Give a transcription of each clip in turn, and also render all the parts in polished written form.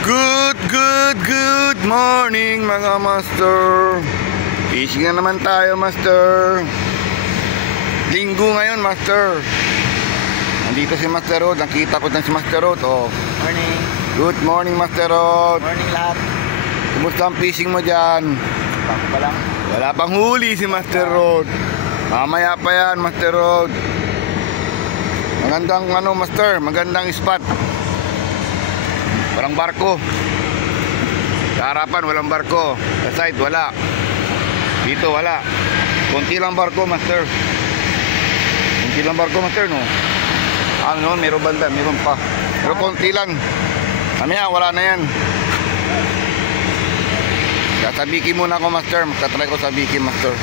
Good morning mga master. Fishing na naman tayo, master. Linggo ngayon, master. Nandito si Master Rod. Nakita ko na si Master Rod. Oh. Morning. Good morning, Master Rod. Morning lahat. Kumusta ang fishing mo dyan? Bako pa lang. Wala pang huli si Master Rod. Mamaya pa yan, Master Rod. Magandang master. Magandang spot. Walang barko. Sa harapan walang barko. Sa side wala. Dito wala. Kunti lang barko, master. Kunti lang barko, master, no? Ano, meron banda, meron pa. Pero kunti lang. Mamaya wala na yan. Sabikin muna ako, master. Magtatry ko sabikin, master.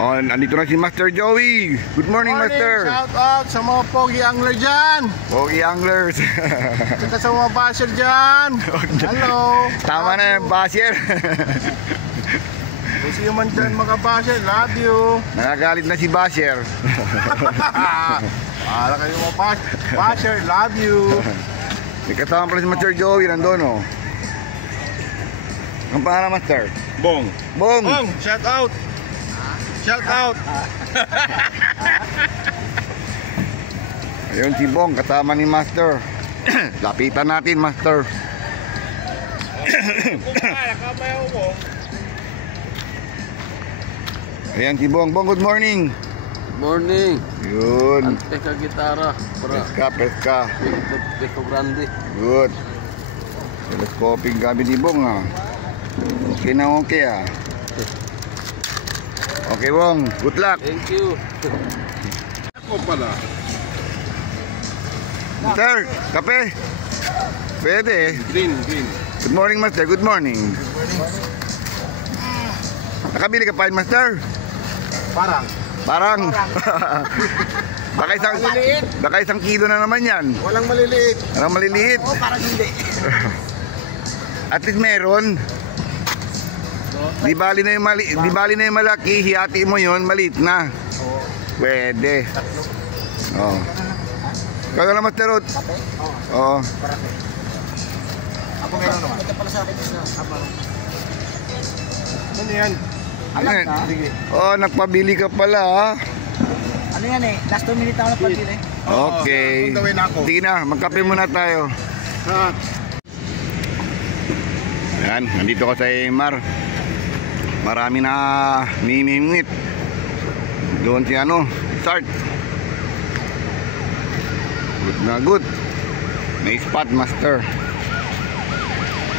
Oh, andito na si Master Joey. Good morning, Master. Shout out sa mga pogi angler dyan. Pogi anglers. Saka sa mga basher dyan. Hello. Tama na yung basher. Kung sino man dyan mga basher, love you. Nagagalit na si basher. Para kayo mga basher, love you. May kasama pala si Master Joey nandun, oh. Ang pangalan, Master? Bong. Bong. Bong, shout out. Shout out. Ayun si Bong, kasama ni Master. Lapitan natin, Master. Ayan si Bong. Bong, good morning. Morning. Yun. Teka gitara para Peska. Peco Grande. Good. Telescoping kami ni Bong, ah. Okay na okay, ah. Okay, Bong. Good luck. Thank you. Ako pala. Master, kape? Pwede. Green. Good morning, Master. Good morning. Nakabili ka pa, Master? Parang. Baka isang kilo na naman yan. Walang maliliit. Walang maliliit. Oo, parang hindi. At least meron. Di bali na yung malaki, hiyati mo yun, maliit na. Pwede. Oh. Ikaw na lang, Master Rod. Oo. Ako meron naman. Ito pala sa akin. Ano yan? Alam na? Oh, nagpabili ka pala, ha? Ano yan eh? Last 2 minutes ako nagpabili. Okay. Sige na, magkape muna tayo. Yan, nandito ko sa Mar. Marami na mimingit. Doon si start. Good na good. May spot, Master.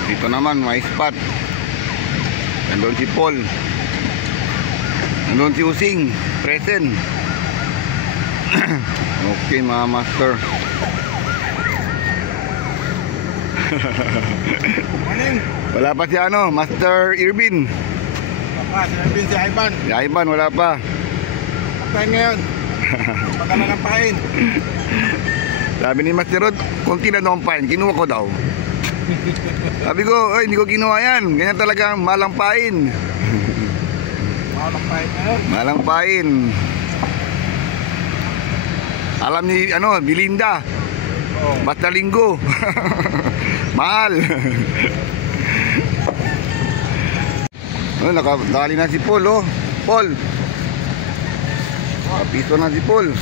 Dito naman may spot. Nandun si Paul. Nandun si Using. Present. Okay, mga Master. Wala pa si Master Irvin. Si Ivan. Si Ivan, wala pa. Papain ngayon. Pagkalagampain. Sabi ni Master Rod, konti na daw ang pain. Kinuha ko daw. Sabi ko, hindi ko kinuha yan. Ganyan talaga, malang pain. Malampain ngayon. Malang pain. Alam ni, Belinda. Basta linggo. Mahal. Nakadali na si Paul, oh. Paul. Kapito na si Paul.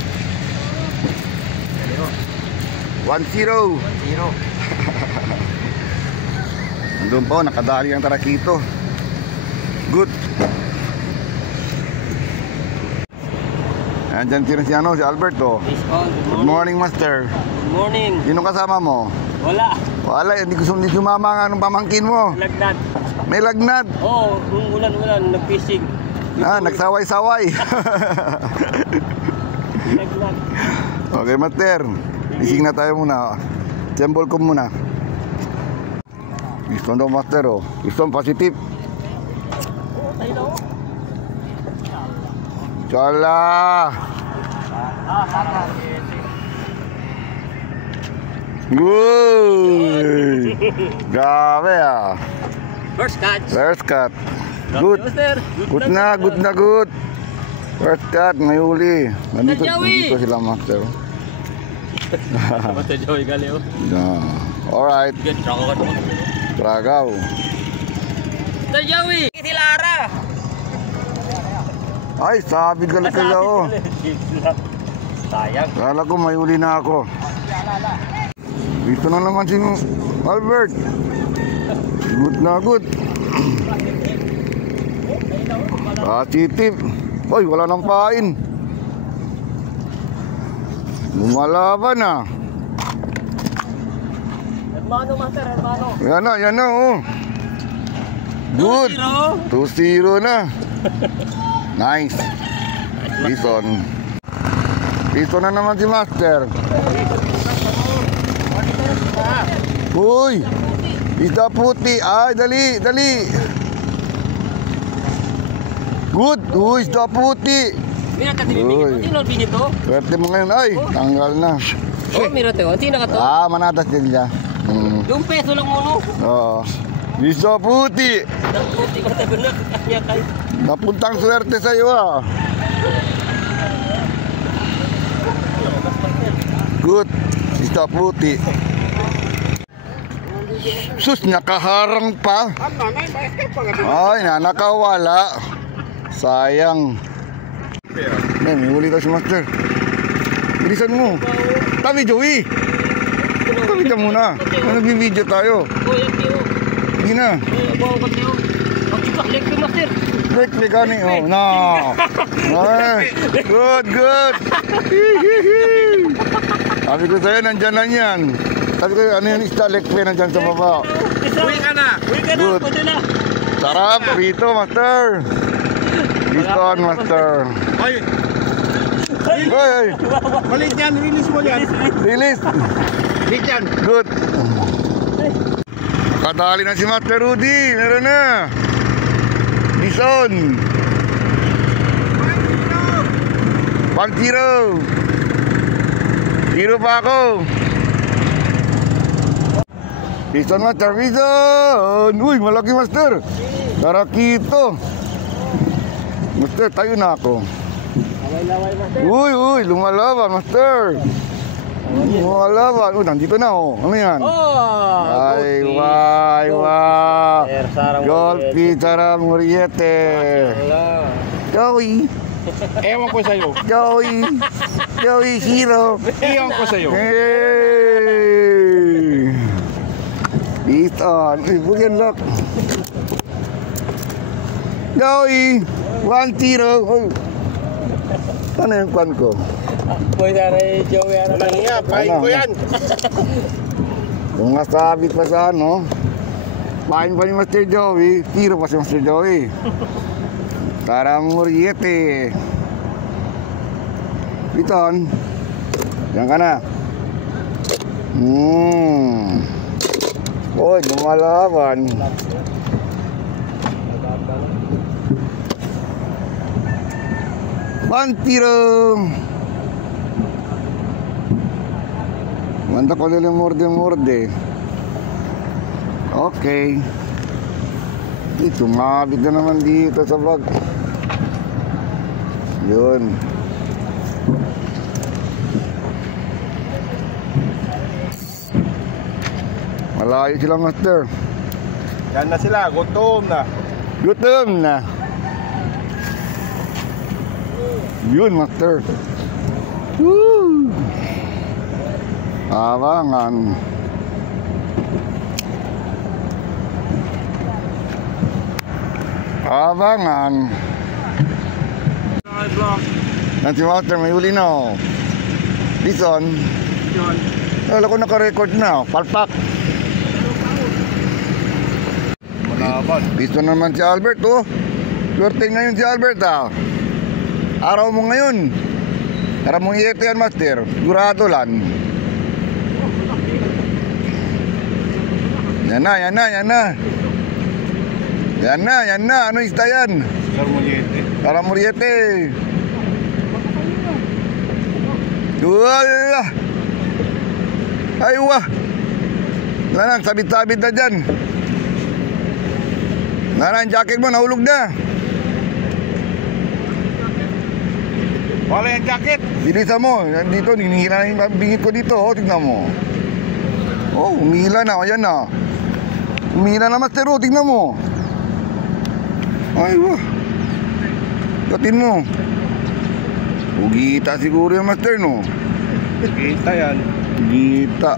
1-0. Nandun po, nakadali ang tarakito. Good. Andyan si Alberto. Good morning, Master. Good morning. Sino kasama mo? Wala. Hindi sumama nga nung pamangkin mo. Lagnat. May lagnat. Oo, nung ulan nag-fishing. Nagsaway-saway. Lagnat. Okay, Master. Fishing na tayo muna. Sembol ko muna. Gusto daw, Master, oh. Gusto positive. Oo, tayo daw. Chala. Good. Grabe, ah. First catch. First cut. Good. Good na. First cut, may huli. Nandito sila, Master. Basta Joey Galeo. Alright, Gan trako ka mo. Tragaw. Basta Joey. Si Lara. Ay, sabi ka lang kayo. Sayang. Kala ko may uli na ako. Dito na naman si Albert. Good na good. Titip. Oy, wala nang pain. Lumalaban na. Hermano, master, hermano. Yan na, oh. Good. 2-0 na. Nice. Bison. Bison na naman si Master. Uy. Isda puti. Ay, dali. Good. Uy, isda puti. Mira ka tinibigit. Sino binito? Swerte mo ngayon. Ay, tanggal na. Oh, mira to. Sino ka to? Manatas din siya. Yung peso lang uno. Oo. Isda puti. Puti ko tayo na. Kaya kayo. Napuntang swerte sa iyo, Good. Isda puti. Sus, nakaharang pa. Ay, nakawala. Sayang. May huli daw si Master. Bilisan mo. Tabi, Joey. Tabi ka muna. Nagbibideo tayo. Oh, yan tiyo. Sige na. Bawa ka tiyo. Mag-check ko, master. Break ka ni. Oh, no. Ay, good. Sabi ko sa'yo, nandyan lang yan. Sabi ko, ano yung isda, lekpe nandyan sa baba. Uwi ka na. Good. Pwede na. Sarap, prito, Master. Biston, Master. Ay, Ay. malit yan, release mo yan. Release. Hit yan. Good. Kadali na si Master Rudy. Meron na. Bison. 1-0. 0 pa ako. Bison, Master. Bison. Uy, malaki, Master. Tarakito. Master, tayo na ako. Laway, master. Uy, lumalaban, Master. Lumalaban. Nandito na, oh. Ano yan? Oh! Ay, wow. Golpi, Sarang Muriete. Joey. Ewan ko sa'yo. Joey, hero. Ewan ko sa'yo. Hey. Bison. Uy, bugyan lock. Joey. 1-0. Uy. Ano yung kwan ko? Boy, sana Joey. Walang nga, pahin ko yan. Kung nasabit pa sa ano, pahin pa ni Master Joey, tiro pa si Master Joey. Sarang Muriete. Biton. Yan ka na. Oy, lumalaban. Pantiro. Manda ko nila morde. Okay. Ito, mabit na naman dito sa bag. Yun. Malayo sila, Master. Yan na sila, gutom na. Gutom na. Yun, Master. Woo! Abangan. Nanti Master, may huli na, oh. Bison. Wala ko naka-record na, oh. Palpak. Malaban. Bison naman si Albert, oh. Swerte ngayon si Albert, ah. Araw mo ngayon. Araw mo ito yan, Master. Sigurado lang. Yan na. Ano isda yan? Sarang Muriete. Wala. Ay, wah. Nanang, sabit-sabit na dyan. Nanang, jacket mo, nahulog na. Wala yung jacket. Bilisan mo. Dito, ninihila na yung bingit ko dito. Oh, tignan mo. Oh, umihila na. Ayan na. Umihila na, master. Oh, tignan mo. Ay, wah. Katin mo. Gita siguro yung master, no? Kita yan. Gita.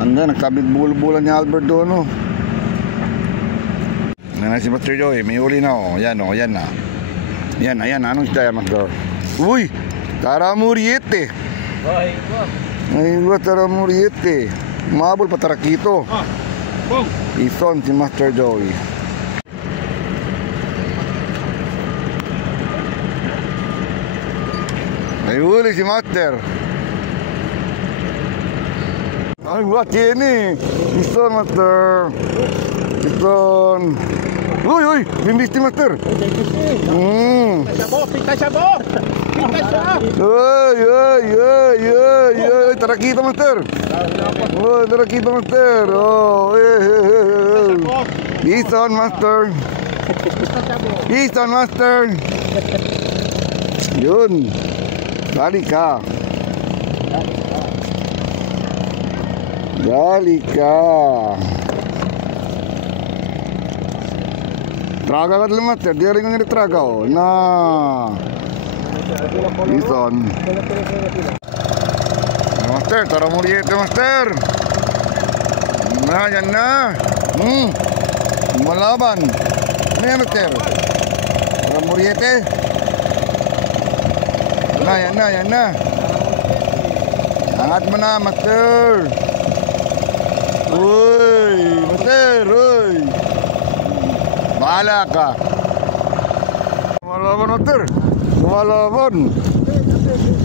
Anda, nagkabit bul-bulan ni Albert doon, no? Yan na si Master Joey, may uli na, oh. Yan, oh, yan na. Yan, ayan, anong isda yan, Master? Uy, taramuriete. Hoy, Ay, iba, taramuriete. Umabol pa tarakito. Ah, bong. Ison si Master Joey. May uli si Master. Ay, what yan eh? Ison, Master. Ison. Uy, uy, bimbis ni Master. Pita siya bo. Pita siya. Uy, uy, uy, uy, uy. Tarakito, Master. Oh, tarakito, Master. Oh, Ison, Master. Ison, Master. Yun. Dali ka. Dali ka. Traga ka dali, Master. Di rin nga traga, oh. Na. Ison. Master, taramuriete, Master. Na, yan na. Malaban. Ano yan, Master? Taramuriete. Na, yan na, yan na. Angat mo na, Master. Uy, Master, uy. Bahala ka. Malaban, Master. Malaban.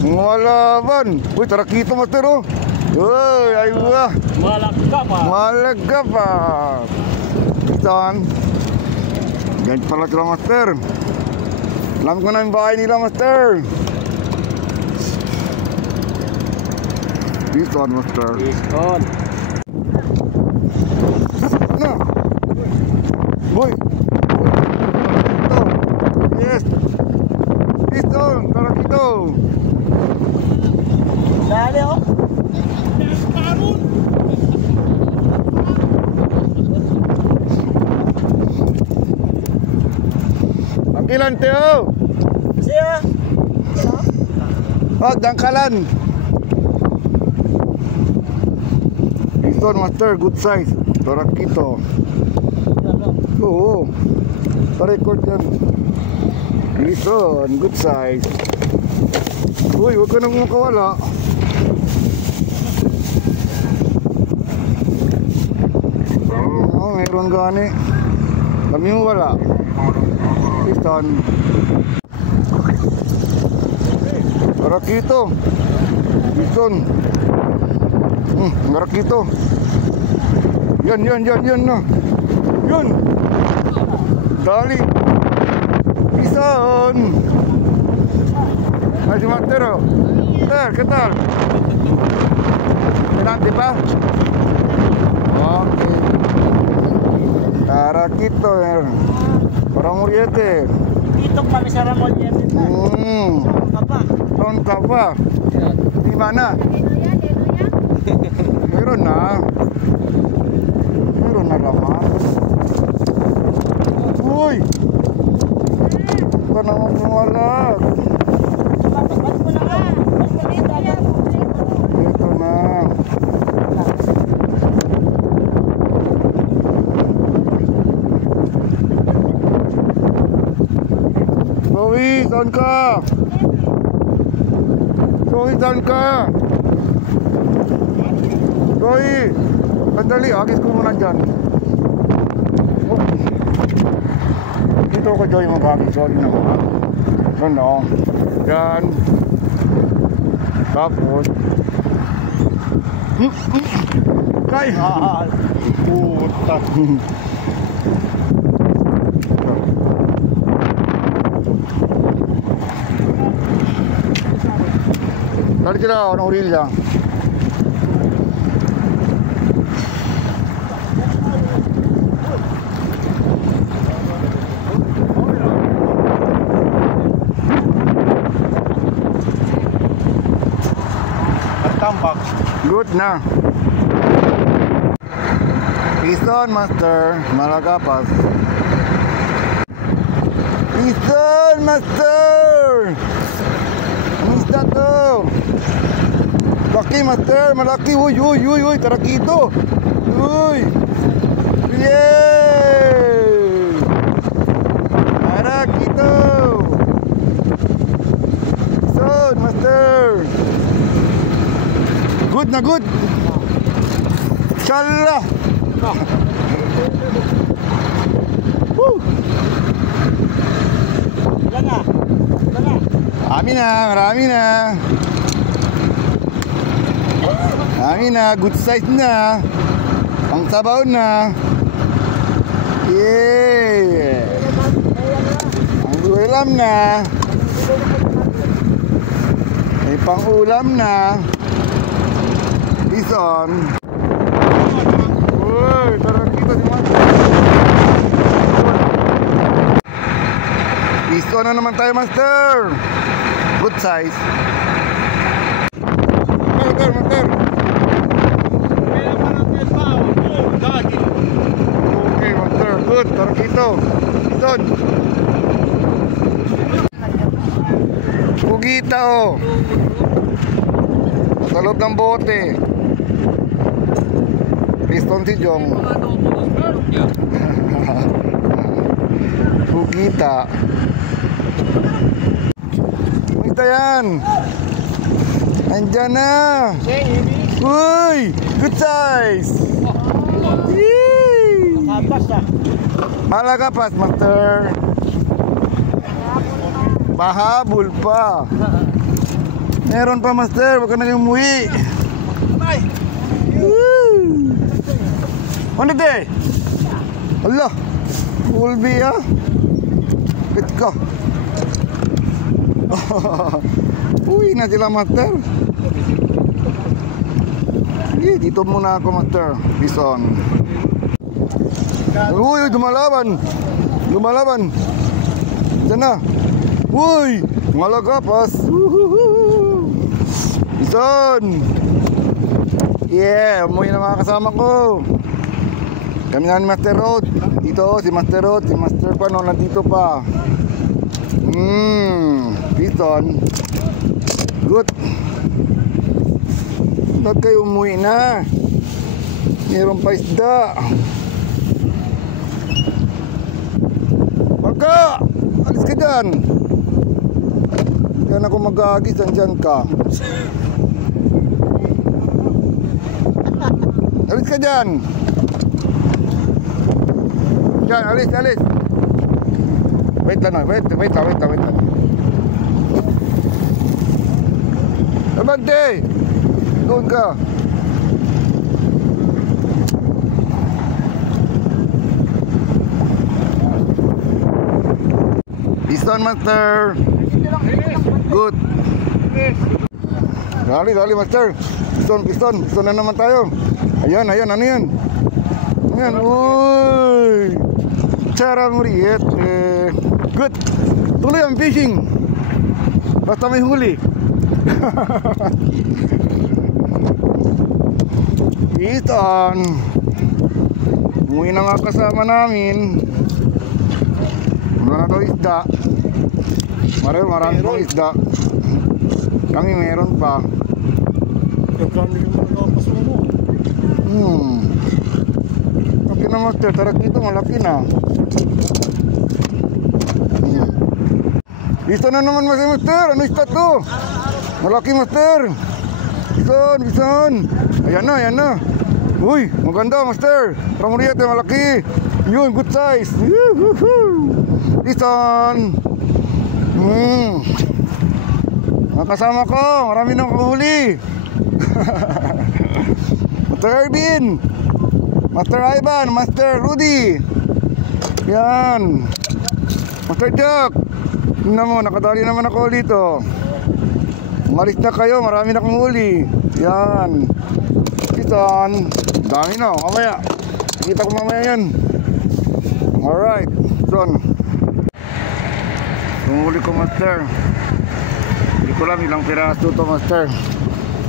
Malaban. Uy, tarakito, Master, oh. Uy, aywa. malagka pa. Malaga pa. Saan? Ganyan pala sila, Master. Alam ko na yung bahay nila, Master. Dito, Master. Iskon. Na. Uy. Ito. Yes. Dito, tarakito. Dali oh. Pangkilan, Teo. Siya. Oh, dangkalan. Ito, Master, good size. Tarakito. Oo. Pa-record yan. Listen, good size. Uy, huwag ka nang makawala. Oo, mayroon gani. Kami mo wala. Listen. Tarakito. Listen. Tarakito. Yan na. Yun. Dali. Ison. Ay, si Master, oh. Master, ¿qué tal? Delante pa? Okay. Tarakito, taramuriete. Dito kami sa Ramon yan. Kapa. Saan ka pa? Di mana? Meron na. Meron na laman. Uy! Ito naman pumalag. Balik mo na nga. Balik mo dito. Ito na. Zoe, saan ka? Zoe, saan ka? Zoe! Sandali, agis ko muna dyan. Dito ko, Joy, mag-agis. Sorry na mga. Ano? Dyan. Tapos. Kay! Puta. Tadi sila, ano uril siya? tambak. Good na. Piston, master. Malagapas. Piston, master. Ano isda to? Laki, master. Malaki. Uy, uy, uy, uy. Tarakito. Uy. Yay! Tarakito. Piston, master. Good na good. Inshallah. Woo. Wala na. Wala na. Marami na, marami na. Marami na, good size na. Pang sabaw na. Yeah. Ang ulam na. May pang ulam na. Bison. Uy, tarakito si Master. Bison na naman tayo, Master. Good size. Master, Master. Okay, Master. Good, tarakito. Bison. Pugita, oh. Sa loob ng bote. Piston si Jong. Pugita. Pugita yan. Andyan na. Uy, good size. Yee. Atas ah. Malagapas, Master. Bahabol pa. Meron pa, Master. Huwag ka na yung umuwi. Ano de? Allah. Ulbi ah. Bit ka. Uwi na sila, Master. Sige, dito muna ako, Master. Bison. Uy, dumalaban. Lumalaban. Diyan na. Uy, malagapas. Bison. Yeah, umuwi na mga kasama ko. Kami na ni Master Road. Dito si Master Road, si Master Pano nandito pa. Bison. Good. Ba't kayo umuwi na? Meron pa isda. Baka! Alis ka dyan. Diyan ako mag-aagis, andyan ka. Alis ka dyan. Diyan, alis, alis. Wait lang, wait lang. Abante! Doon ka. Piston, Master. Good. Dali, Master. Piston na naman tayo. Ayan, ano yan? Ayan, uy. Cara muriet. Good. Tuloy ang fishing. Basta may huli. Piston. Umuwi na nga kasama namin. Wala na daw isda. Marami pang isda. Kami meron pa. Laki na, Master. Tarak dito, malaki na. Bison na naman, Master. Ano isda to? Malaki, Master. Bison. Ayan na. Uy, maganda, Master. Ramuriete, malaki. Yun, good size. Bison. Nakasama ko, marami nang kahuli. Master Erwin, Master Ivan, Master Rudy. Yan. Master Jack. Tingnan mo, nakadali naman ako dito. Umalis na kayo, marami na akong huli. Yan. Bison. Dami na, mamaya. Kita ko mamaya yan. Alright, son. Tumuli ko, Master. Hindi ko lang ilang piraso to, Master.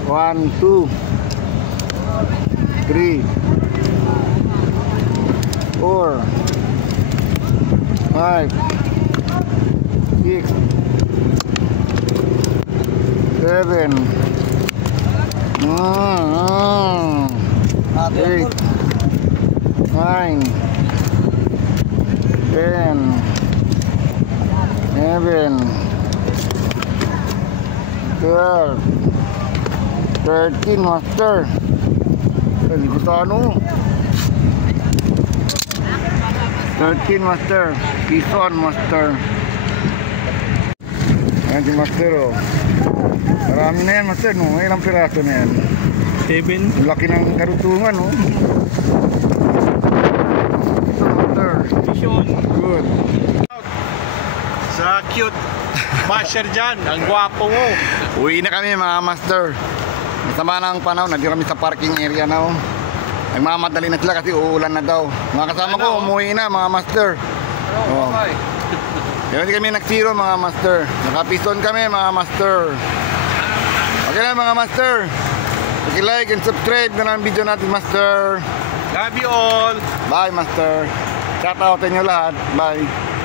1, 2, 3, 4, 5, 6, 7, 8, 9, 10, 11, 12, 13, master. Hindi ko sa ano. 13, master. Pison, master. Ayan si master, oh. Marami na yan, master, no? Ilang piraso na yan. 7. Laki ng karutungan, no? Ito, master. Good. Sa cute basher dyan. Ang gwapo mo. Uwi na kami, mga master. Masama na ang panahon. Nandito kami sa parking area na, oh. Nagmamadali na sila kasi uulan na daw. Mga kasama ko, umuwi na, mga master. Oh. Kaya hindi kami nag-zero, mga master. Nakapiston kami, mga master. Okay na, mga master. Like and subscribe na ng video natin, master. Love you all. Bye, master. Shout out sa inyo lahat. Bye.